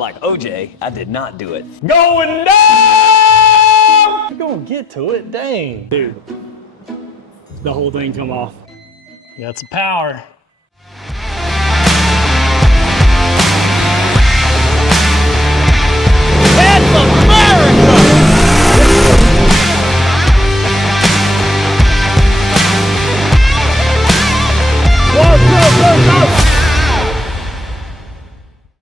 Unlike OJ, I did not do it. Going down! We're gonna get to it, dang. Dude, the whole thing come off. Got some power. That's America! Go!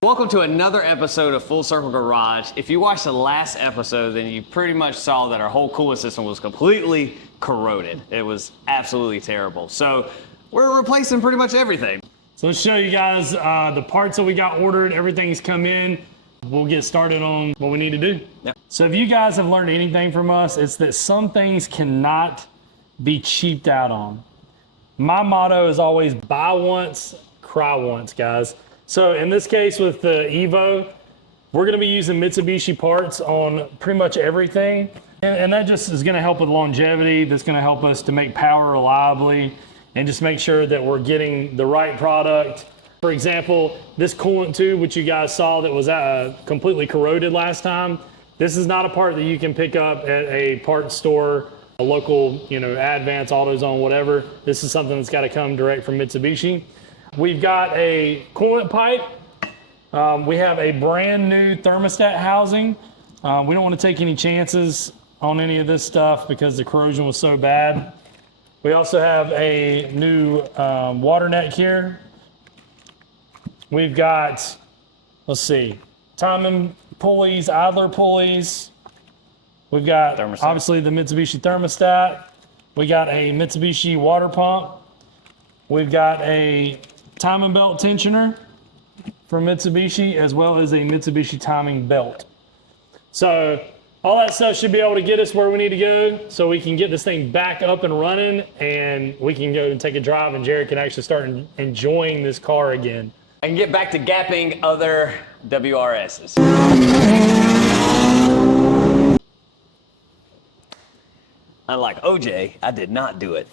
Welcome to another episode of Full Circle Garage. If you watched the last episode, then you pretty much saw that our whole coolant system was completely corroded. It was absolutely terrible. So we're replacing pretty much everything. So let's show you guys the parts that we got ordered. Everything's come in. We'll get started on what we need to do. Yep. So if you guys have learned anything from us, it's that some things cannot be cheaped out on. My motto is always buy once, cry once, guys. So in this case with the Evo, we're gonna be using Mitsubishi parts on pretty much everything. And that just is gonna help with longevity. That's gonna help us to make power reliably and just make sure that we're getting the right product. For example, this coolant tube, which you guys saw that was completely corroded last time, this is not a part that you can pick up at a parts store, a local, Advance, AutoZone, whatever. This is something that's gotta come direct from Mitsubishi. We've got a coolant pipe. We have a brand new thermostat housing. We don't want to take any chances on any of this stuff because the corrosion was so bad. We also have a new water neck here. We've got, let's see, timing pulleys, idler pulleys. We've got obviously the Mitsubishi thermostat. We got a Mitsubishi water pump. We've got a timing belt tensioner from Mitsubishi, as well as a Mitsubishi timing belt. So all that stuff should be able to get us where we need to go so we can get this thing back up and running and we can go and take a drive and Jared can actually start enjoying this car again. And get back to gapping other WRSs. Unlike OJ, I did not do it.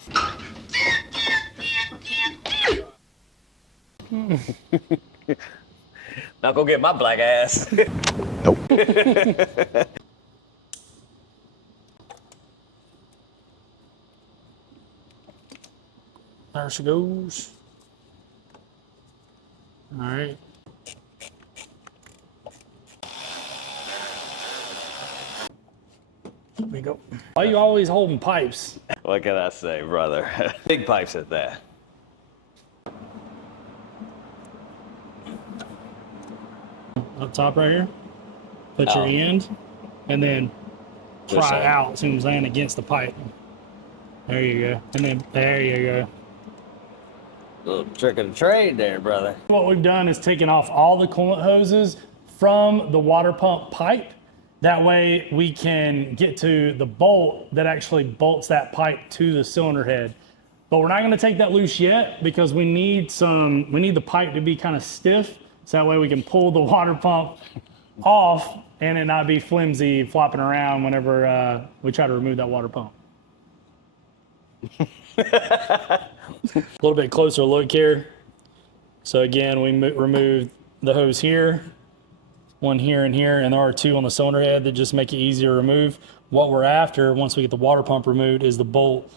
Not gonna get my black ass. Nope. There she goes. All right. There we go. Why are you always holding pipes? What can I say, brother? Big pipes at that. Up top right here. Put your end, and then pry out as soon as laying against the pipe. There you go. And then there you go. Little trick of the trade there, brother. What we've done is taken off all the coolant hoses from the water pump pipe. That way we can get to the bolt that actually bolts that pipe to the cylinder head. But we're not gonna take that loose yet because we need the pipe to be kind of stiff. So that way we can pull the water pump off and it not be flimsy flopping around whenever we try to remove that water pump. A little bit closer look here. So again, we removed the hose here, one here, and there are two on the cylinder head that just make it easier to remove. What we're after, once we get the water pump removed, is the bolt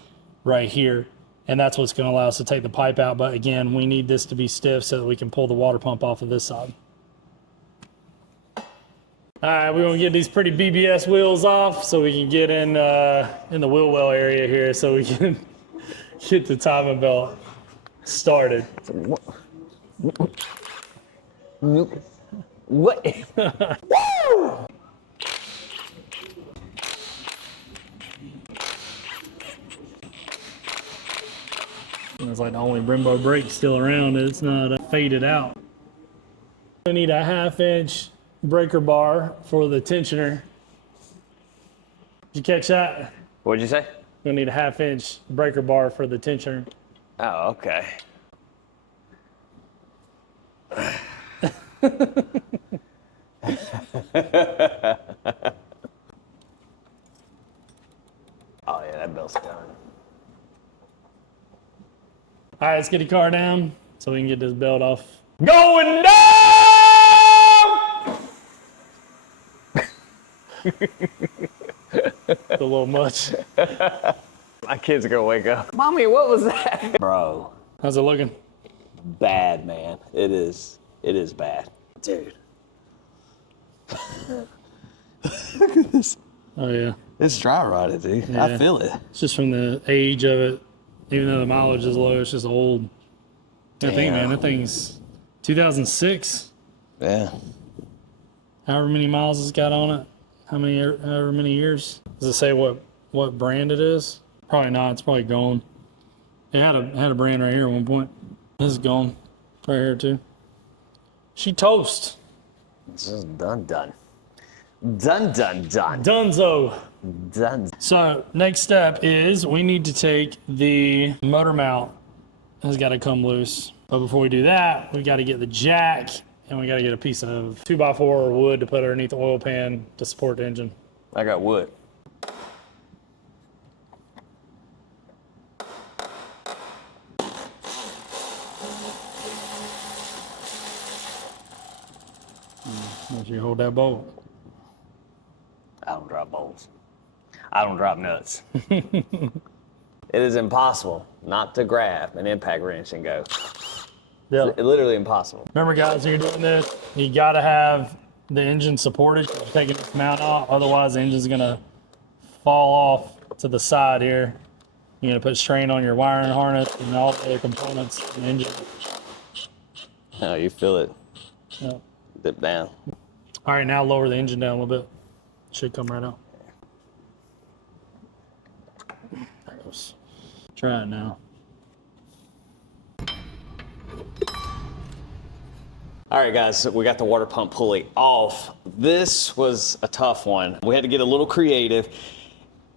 right here. And that's what's gonna allow us to take the pipe out. But again, we need this to be stiff so that we can pull the water pump off of this side. All right, we're gonna get these pretty BBS wheels off so we can get in the wheel well area here so we can get the timing belt started. What? Woo! It's like the only Brembo brake still around. It's not faded out. We need a 1/2-inch breaker bar for the tensioner. Did you catch that? What'd you say? We'll need a 1/2-inch breaker bar for the tensioner. Oh, okay. Oh yeah, that belt's done. All right, let's get the car down so we can get this belt off. Going down! A little much. My kids are gonna wake up. Mommy, what was that? Bro, How's it looking? bad, man. It is bad. Dude. Look at this. Oh yeah. It's dry rotted, dude. Yeah. I feel it. It's just from the age of it. Even though the mileage is low, it's just old. I think, man, that thing's 2006. Yeah. However many miles it's got on it. However many years. Does it say what brand it is? Probably not. It's probably gone. It had a brand right here at one point. This is gone. Right here too. She toast. It's just done. Done. Dunzo. Done. So next step is we need to take the motor mount. Has got to come loose. But before we do that, we got to get the jack and we got to get a piece of 2x4 or wood to put underneath the oil pan to support the engine. I got wood. Make sure you hold that bolt. I don't drop bolts. I don't drop nuts. It is impossible not to grab an impact wrench and go. Yeah. It's literally impossible. Remember, guys, when you're doing this, you got to have the engine supported. You're taking this mount off, otherwise the engine's gonna fall off to the side here. You're gonna put strain on your wiring harness and all the other components in the engine. No, you feel it Yep. dip down. All right, now lower the engine down a little bit. Should come right out. There it goes. Try it now. All right, guys, so we got the water pump pulley off. This was a tough one. We had to get a little creative.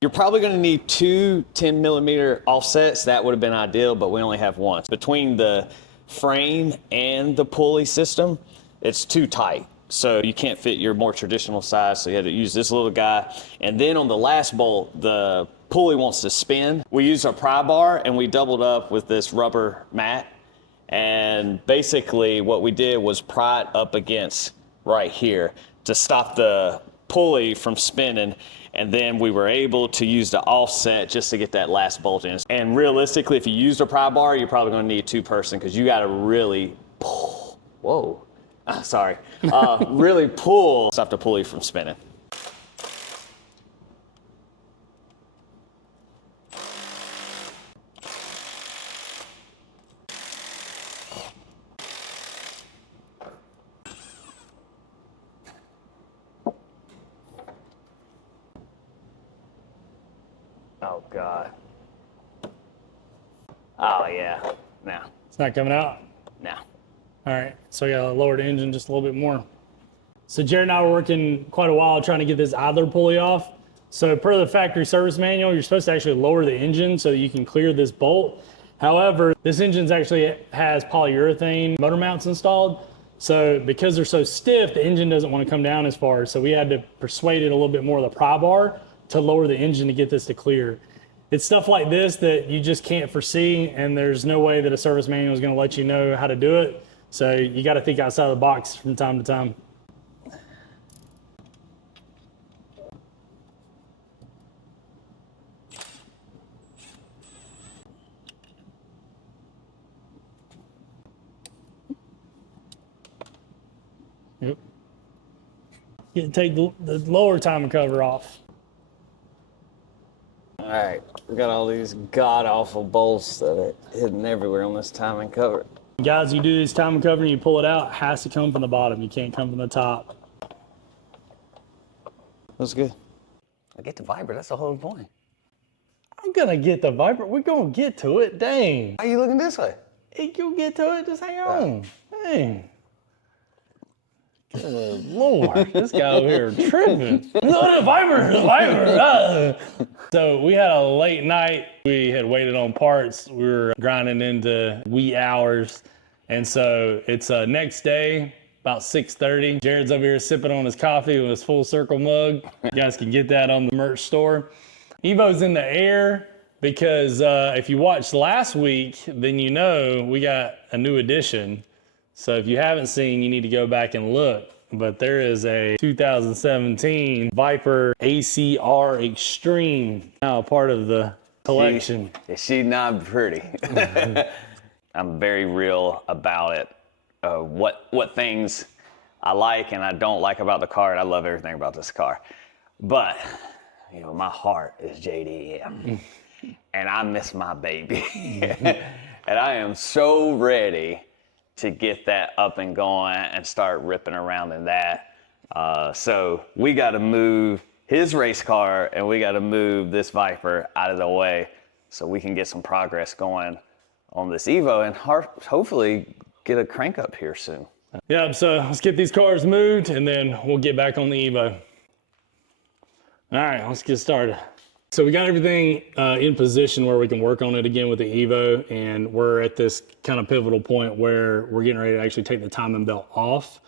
You're probably gonna need two 10mm offsets. That would have been ideal, but we only have one. Between the frame and the pulley system, it's too tight. So you can't fit your more traditional size, so you had to use this little guy. And then on the last bolt, the pulley wants to spin. We used a pry bar and we doubled up with this rubber mat. And basically what we did was pry it up against right here to stop the pulley from spinning. And then we were able to use the offset just to get that last bolt in. And realistically, if you used a pry bar, you're probably gonna need a two-person because you gotta really pull, whoa, sorry, really pull, stop the pulley from spinning. Oh, God. Oh, yeah. Now. It's not coming out. Now. All right, so we gotta lower the engine just a little bit more. So Jared and I were working quite a while trying to get this idler pulley off. So per the factory service manual, you're supposed to actually lower the engine so that you can clear this bolt. However, this engine actually has polyurethane motor mounts installed. So because they're so stiff, the engine doesn't want to come down as far. So we had to persuade it a little bit more with a pry bar to lower the engine to get this to clear. It's stuff like this that you just can't foresee, and there's no way that a service manual is going to let you know how to do it. So you got to think outside the box from time to time. Yep. You take the lower timing cover off. All right, we got all these god-awful bolts that are hidden everywhere on this timing cover. Guys, you do this timing cover and you pull it out, it has to come from the bottom. You can't come from the top. That's good. I get the vibrate. That's the whole point. I'm gonna get the vibrate. We're gonna get to it. Dang. Why are you looking this way? Hey, you'll get to it. Just hang on. Dang. Good Lord, this guy over here tripping. No, the vibrate. So we had a late night. We had waited on parts. We were grinding into wee hours. And so it's next day, about 6:30. Jared's over here sipping on his coffee with his full circle mug. You guys can get that on the merch store. Evo's in the air because if you watched last week, then you know we got a new addition. So if you haven't seen, you need to go back and look. but there is a 2017 Viper ACR Extreme, now a part of the collection. She's not pretty. I'm very real about it. What things I like and I don't like about the car, and I love everything about this car. But, you know, my heart is JDM, and I miss my baby. And I am so ready to get that up and going and start ripping around in that. So we got to move his race car and we got to move this Viper out of the way so we can get some progress going on this Evo and hopefully get a crank up here soon. Yeah, so let's get these cars moved and then we'll get back on the Evo. All right, let's get started. So we got everything in position where we can work on it again with the Evo, and we're at this kind of pivotal point where we're getting ready to actually take the timing belt off.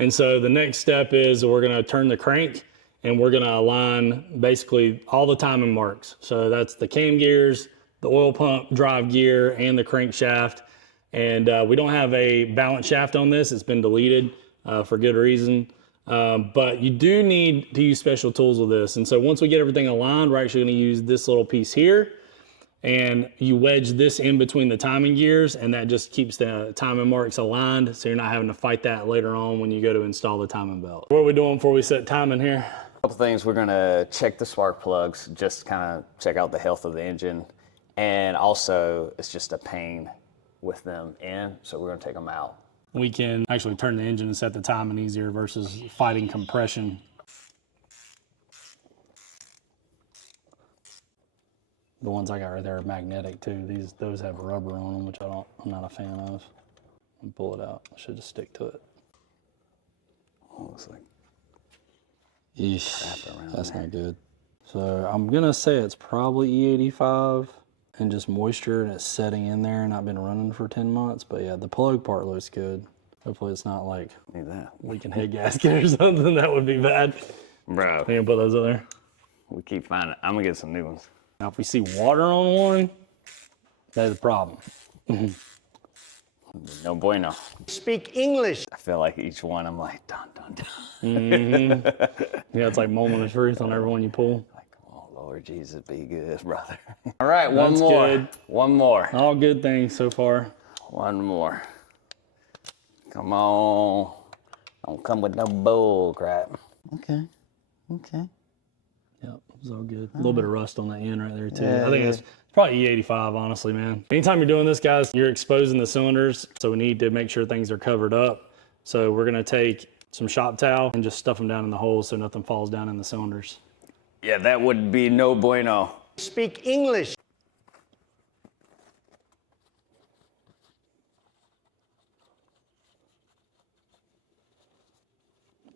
And so the next step is we're gonna turn the crank and we're gonna align basically all the timing marks. So that's the cam gears, the oil pump drive gear, and the crankshaft. And we don't have a balance shaft on this. It's been deleted for good reason. But you do need to use special tools with this. And so once we get everything aligned, we're actually gonna use this little piece here, and you wedge this in between the timing gears, and that just keeps the timing marks aligned, so you're not having to fight that later on when you go to install the timing belt. What are we doing before we set timing here? A couple things, we're gonna check the spark plugs, just kind of check out the health of the engine. And also, it's just a pain with them in, so we're gonna take them out. We can actually turn the engine and set the timing easier versus fighting compression. The ones I got right there are magnetic too. Those have rubber on them, which I'm not a fan of. Pull it out. I should just stick to it. Oh, looks like. Yeesh, that's not good. So I'm gonna say it's probably E85 and just moisture, and it's setting in there, not been running for 10 months. But yeah, the plug part looks good. Hopefully it's not like leaking head gasket or something. That would be bad. Bro. You gonna put those up there? We keep finding, I'm gonna get some new ones. Now if we see water on one, that's a problem. No bueno. Speak English. I feel like each one I'm like, dun, dun, dun. Mm-hmm. Yeah, it's like moment of truth on every one you pull. Like, oh, Lord Jesus, be good, brother. All right, one That's more. good. One more. All good things so far. One more. Come on. Don't come with no bull crap. Okay. Yep, it's all good. A little bit of rust on the end right there too. I think it's probably E85, honestly, man. Anytime you're doing this, guys, you're exposing the cylinders, so we need to make sure things are covered up. So we're gonna take some shop towel and just stuff them down in the holes so nothing falls down in the cylinders. Yeah, that would be no bueno. Speak English.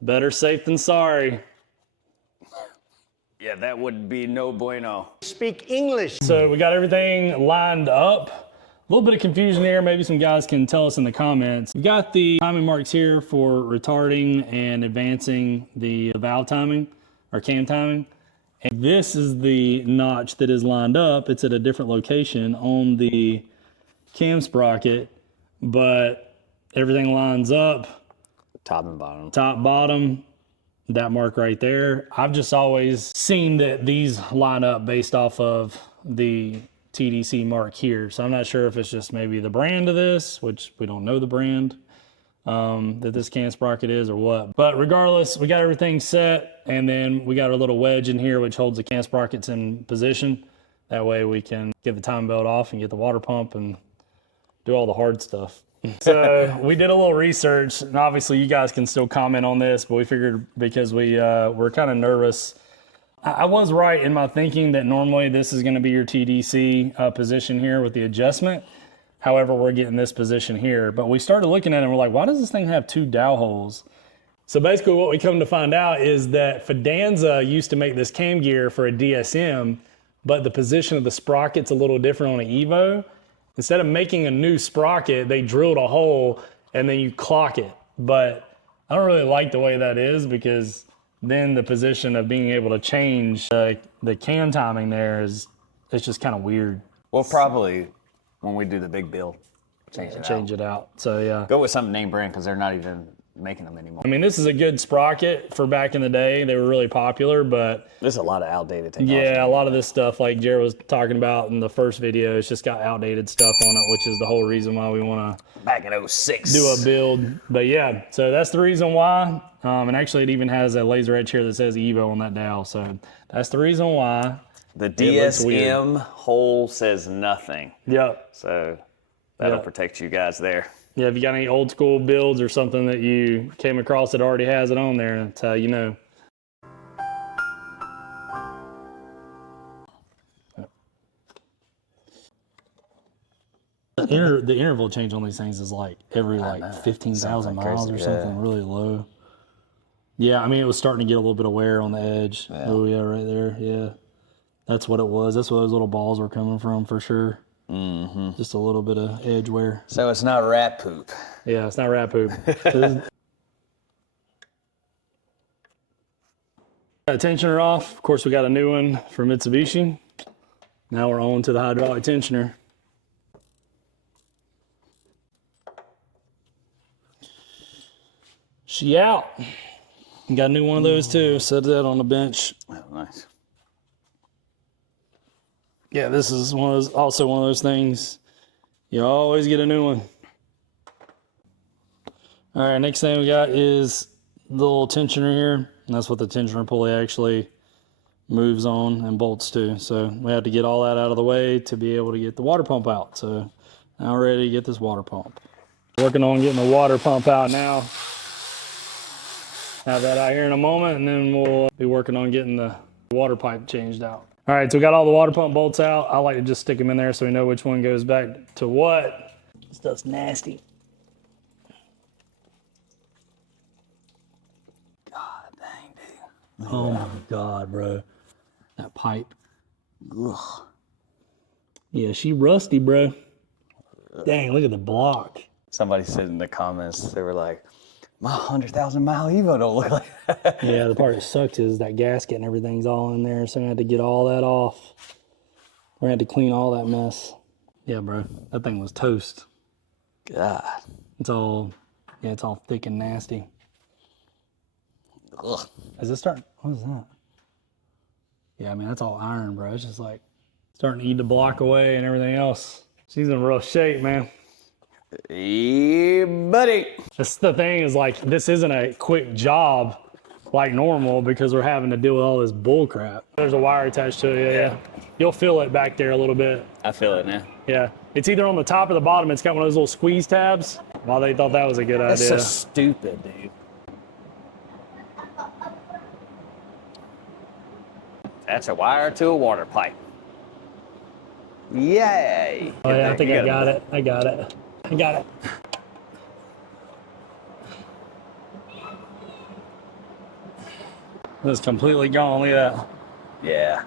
Better safe than sorry. Yeah, that would be no bueno. Speak English. So we got everything lined up. A little bit of confusion here. Maybe some guys can tell us in the comments. We've got the timing marks here for retarding and advancing the valve timing or cam timing. And this is the notch that is lined up. It's at a different location on the cam sprocket, but everything lines up. Top and bottom. Top, bottom, that mark right there. I've just always seen that these line up based off of the TDC mark here. So I'm not sure if it's just maybe the brand of this, which we don't know the brand that this cam sprocket is or what. But regardless, we got everything set, and then we got our little wedge in here which holds the cam sprockets in position. That way we can get the time belt off and get the water pump and do all the hard stuff. So we did a little research, and obviously you guys can still comment on this, but we figured because we're kind of nervous. I was right in my thinking that normally this is going to be your TDC position here with the adjustment. However, we're getting this position here. But we started looking at it and we're like, why does this thing have two dowel holes? So basically what we come to find out is that Fidanza used to make this cam gear for a DSM, but the position of the sprocket's a little different on an Evo. Instead of making a new sprocket, they drilled a hole and then you clock it. But I don't really like the way that is, because then the position of being able to change the cam timing there it's just kind of weird. We'll probably, when we do the big build, change it out. Change it out. So yeah. Go with some name brand because they're not even making them anymore. I mean, this is a good sprocket for back in the day. They were really popular, but There's a lot of outdated technology. yeah, a lot of this stuff, like Jared was talking about in the first video, it's just got outdated stuff on it, which is the whole reason why we want to Back in 06. do a build. But yeah, so that's the reason why. And actually, it even has a laser etch here that says Evo on that dial. So that's the reason why. The looks weird. DSM hole says nothing. Yep. So that'll Yep. protect you guys there. Yeah, if you got any old school builds or something that you came across that already has it on there, that's how you know. The interval change on these things is like every like 15,000 miles crazy, or something, really low. Yeah, I mean, it was starting to get a little bit of wear on the edge. Yeah. Oh, yeah, right there. Yeah. That's what it was. That's where those little balls were coming from for sure. Mm-hmm. Just a little bit of edge wear. So it's not rat poop. Yeah, it's not rat poop. Got the tensioner off. Of course, we got a new one from Mitsubishi. Now we're on to the hydraulic tensioner. She out. Got a new one of those too. Set that on the bench. Oh, nice. Yeah, this is also one of those things. You always get a new one. All right, next thing we got is the little tensioner here. And that's what the tensioner pulley actually moves on and bolts to. So we have to get all that out of the way to be able to get the water pump out. So now we're ready to get this water pump. Working on getting the water pump out now. Have that out here in a moment, and then we'll be working on getting the water pipe changed out. All right, so we got all the water pump bolts out. I like to just stick them in there so we know which one goes back to what. This stuff's nasty. God dang, dude. Oh my God, bro. That pipe. Ugh. Yeah, she rusty, bro. Dang, look at the block. Somebody said in the comments, they were like, my 100,000 mile Evo don't look like that. Yeah, the part that sucks is that gasket and everything's all in there, so I had to get all that off. We had to clean all that mess. Yeah, bro, that thing was toast. God. It's all thick and nasty. Ugh. Is this starting? What is that? Yeah, I mean, that's all iron, bro. It's just like starting to eat the block away and everything else. She's in rough shape, man. Yeah, buddy. That's the thing is like, this isn't a quick job like normal because we're having to deal with all this bull crap. There's a wire attached to it, yeah. You'll feel it back there a little bit. I feel it now. Yeah, it's either on the top or the bottom. It's got one of those little squeeze tabs. Well, they thought that was a good That's idea. so stupid, dude. That's a wire to a water pipe. Yay. Oh yeah, I think I got it. I got it. I got it. It's completely gone. Look at that. Yeah.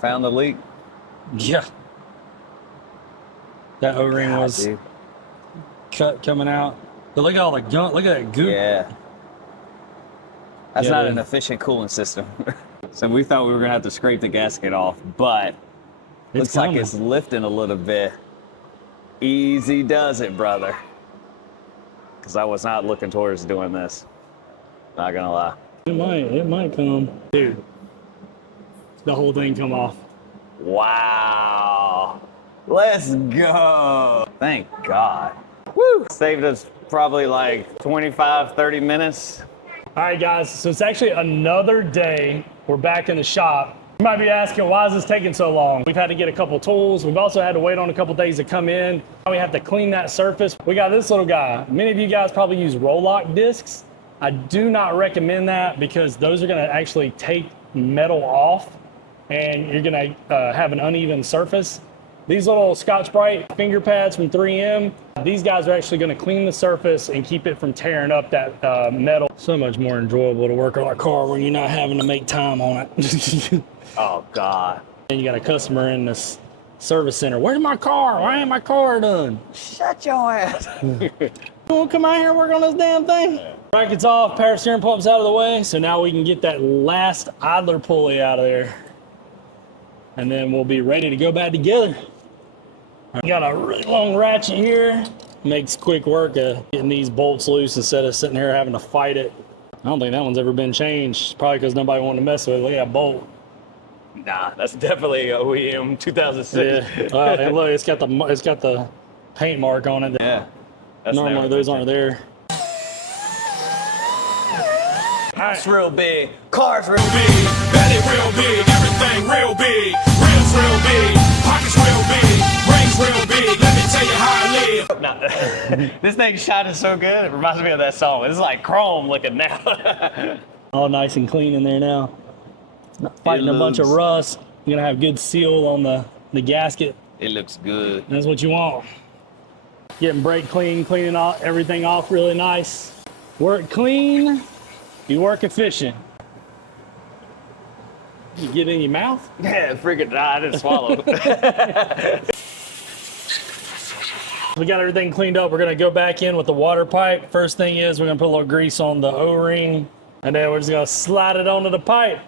Found the leak. Yeah. That O-ring God, was dude. cut coming out. But look at all the gunk. Look at that goop. Yeah. That's Yeah, not dude. an efficient coolant system. So we thought we were gonna have to scrape the gasket off, but looks like it's lifting a little bit. Easy does it, brother. Because I was not looking towards doing this. Not gonna lie. It might come. Dude, the whole thing come off. Wow. Let's go. Thank God. Woo! Saved us probably like 25, 30 minutes. All right, guys, so it's actually another day. We're back in the shop. You might be asking, why is this taking so long? We've had to get a couple tools. We've also had to wait on a couple days to come in. We have to clean that surface. We got this little guy. Many of you guys probably use roll-lock discs. I do not recommend that because those are gonna actually take metal off and you're gonna have an uneven surface. These little Scotch-Brite finger pads from 3M, these guys are actually gonna clean the surface and keep it from tearing up that metal. So much more enjoyable to work on a car when you're not having to make time on it. Oh God. And you got a customer in this service center. Where's my car? Why ain't my car done? Shut your ass. You wanna come out here and work on this damn thing? Brackets off, power steering pump's out of the way, so now we can get that last idler pulley out of there. And then we'll be ready to go back together. We got a really long ratchet here. Makes quick work of getting these bolts loose instead of sitting here having to fight it. I don't think that one's ever been changed. Probably because nobody wanted to mess with it. Look at that bolt. Nah, that's definitely a OEM 2006. Yeah. And look, it's got the paint mark on it. Yeah. That's Normally those aren't there. House real big, cars real big. Big, belly real big, everything real big, rims real big, pockets real big, rings real big. Let me tell you how I live. Nah, this thing shining so good, it reminds me of that song. It's like chrome looking now. All nice and clean in there now. Not fighting a bunch of rust. You're gonna have good seal on the gasket. It looks good. That's what you want. Getting brake clean, cleaning everything off really nice. Work clean, you work efficient. You get in your mouth? Yeah, freaking, I didn't swallow. We got everything cleaned up. We're gonna go back in with the water pipe. First thing is we're gonna put a little grease on the O-ring, and then we're just gonna slide it onto the pipe.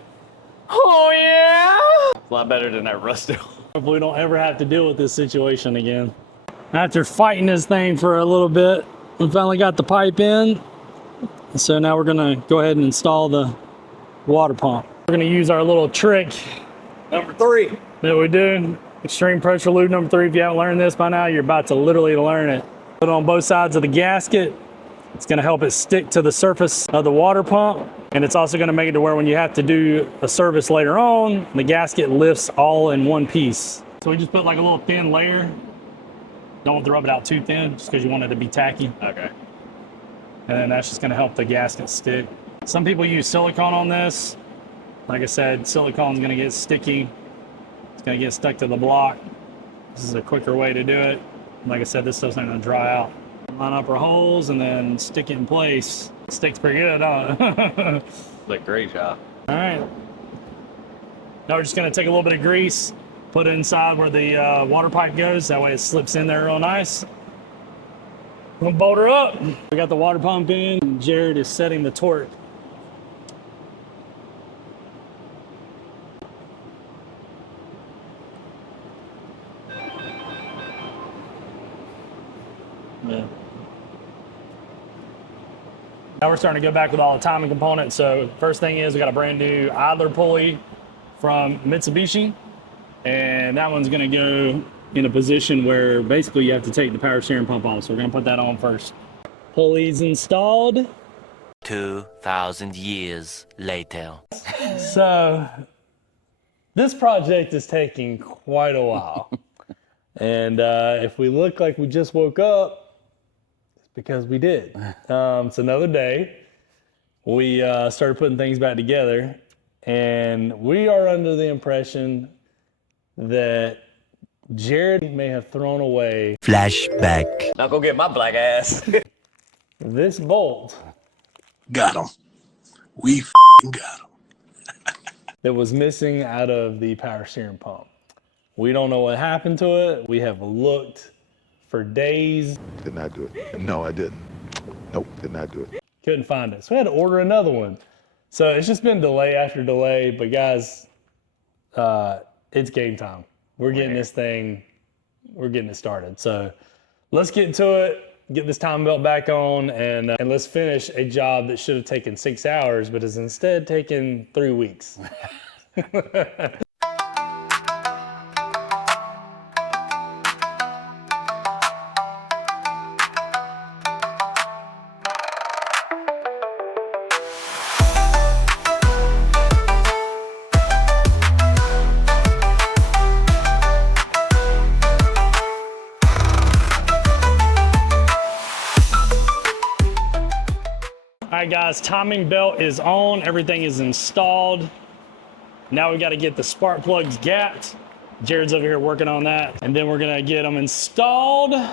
Oh yeah! It's a lot better than that Rusto. Hopefully we don't ever have to deal with this situation again. After fighting this thing for a little bit, we finally got the pipe in. So now we're gonna go ahead and install the water pump. We're gonna use our little trick Number 3. that we do. Extreme pressure lube number 3. If you haven't learned this by now, you're about to literally learn it. Put it on both sides of the gasket. It's gonna help it stick to the surface of the water pump. And it's also gonna make it to where when you have to do a service later on, the gasket lifts all in one piece. So we just put like a little thin layer. Don't want to rub it out too thin, just because you want it to be tacky. Okay. And then that's just gonna help the gasket stick. Some people use silicone on this. Like I said, silicone's gonna get sticky. It's gonna get stuck to the block. This is a quicker way to do it. Like I said, this stuff's not gonna dry out. Line up our holes and then stick it in place. It sticks pretty good, don't it? Look, great job. All right. Now we're just gonna take a little bit of grease, put it inside where the water pipe goes. That way it slips in there real nice. We'll bolt her up. We got the water pump in. Jared is setting the torque. Yeah. Now we're starting to go back with all the timing components. So first thing is we got a brand new idler pulley from Mitsubishi. And that one's gonna go in a position where basically you have to take the power steering pump off. So we're gonna put that on first. Pulley's installed. 2,000 years later. So this project is taking quite a while. And if we look like we just woke up, it's because we did. It's another day. We started putting things back together, and we are under the impression that Jared may have thrown away Flashback. Now go get my black ass. this bolt Got him. We got him. that was missing out of the power steering pump. We don't know what happened to it. We have looked for days. Did not do it. No, I didn't. Nope, did not do it. Couldn't find it. So we had to order another one. So it's just been delay after delay. But guys, it's game time. We're getting this thing, we're getting it started. So let's get into it, get this time belt back on, and let's finish a job that should have taken 6 hours, but has instead taken 3 weeks. All right, guys, timing belt is on. Everything is installed. Now we got to get the spark plugs gapped. Jared's over here working on that. And then we're going to get them installed. We're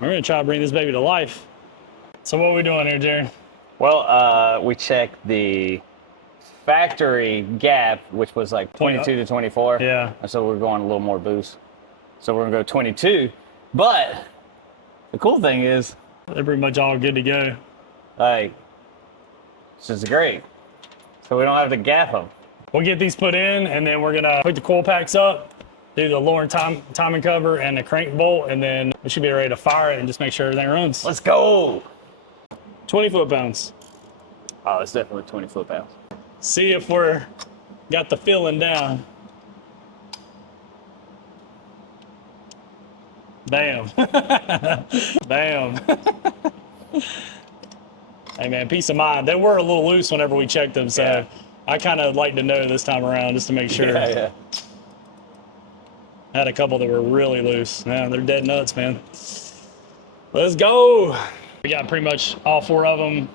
going to try to bring this baby to life. So what are we doing here, Jared? Well, we checked the factory gap, which was like 22 to 24. Yeah. And so we're going a little more boost. So we're gonna go 22. But the cool thing is, They're pretty much all good to go. like, this is great. So we don't have to gap them. We'll get these put in, and then we're going to hook the coil packs up, do the lower timing cover and the crank bolt, and then we should be ready to fire it and just make sure everything runs. Let's go. 20 foot-pounds. Oh, it's definitely 20 foot-pounds. See if we're got the feeling down. Bam. Bam. Hey man, peace of mind. They were a little loose whenever we checked them, so Yeah. I kind of like to know this time around just to make sure. Yeah. I had a couple that were really loose. Man, they're dead nuts, man. Let's go. We got pretty much all 4 of them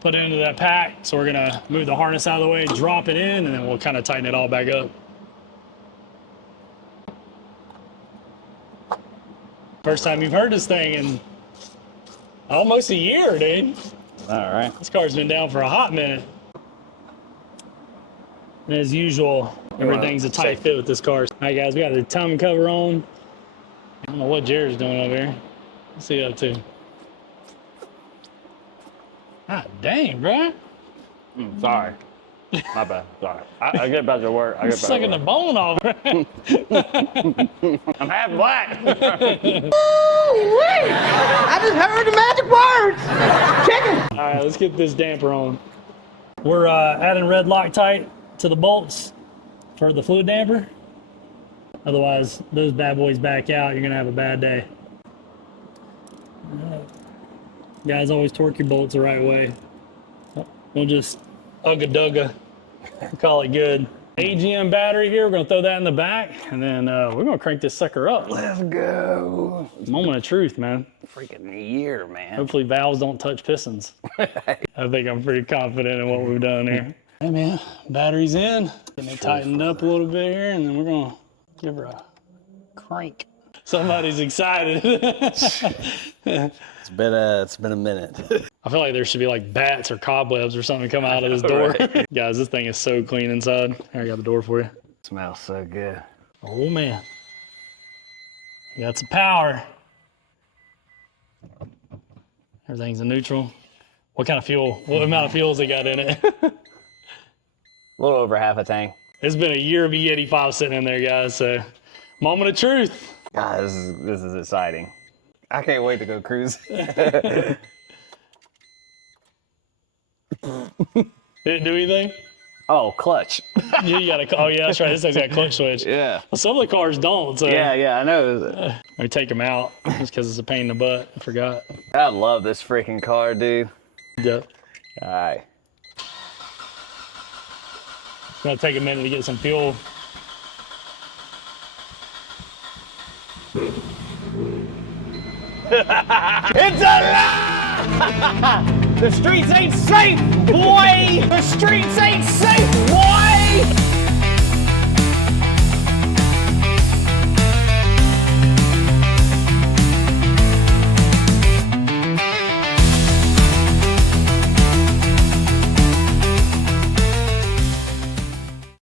put into that pack, so we're gonna move the harness out of the way, drop it in, and then we'll kind of tighten it all back up. First time you've heard this thing in almost a year, dude. All right. This car's been down for a hot minute. And as usual, everything's a tight fit with this car. All right, guys, we got the timing cover on. I don't know what Jared's doing over here. What's he up to? Ah, dang, bro. Sorry. My bad. Sorry. I get back to work. You're sucking the bone off. I'm half black. I just heard the magic words. Chicken. All right, let's get this damper on. We're adding red Loctite to the bolts for the fluid damper. Otherwise, those bad boys back out, you're gonna have a bad day. Guys, always torque your bolts the right way. Don't just ugga-dugga, call it good. AGM battery here, we're gonna throw that in the back, and then we're gonna crank this sucker up. Let's go. Moment of truth, man. Freaking year, man. Hopefully valves don't touch pistons. I think I'm pretty confident in what we've done here. Hey man, battery's in. Getting it tightened up a little bit here, and then we're gonna give her a crank. Somebody's excited. It's been a minute. I feel like there should be like bats or cobwebs or something come out of this door. Right. Guys, this thing is so clean inside. Here, I got the door for you. Smells so good. Oh man. We got some power. Everything's in neutral. What kind of fuel? What amount of fuel has it got in it? A little over half a tank. It's been a year of E85 sitting in there, guys, so moment of truth. God, this is exciting. I can't wait to go cruise. Didn't do anything? Oh, clutch. Yeah, you got a, oh yeah, that's right, this thing's got a clutch switch. Yeah. Well, some of the cars don't, so. Yeah, I know. Let me take them out, just because it's a pain in the butt, I forgot. I love this freaking car, dude. Yep. All right. It's gonna take a minute to get some fuel. It's alive! The streets ain't safe, boy! The streets ain't safe, boy!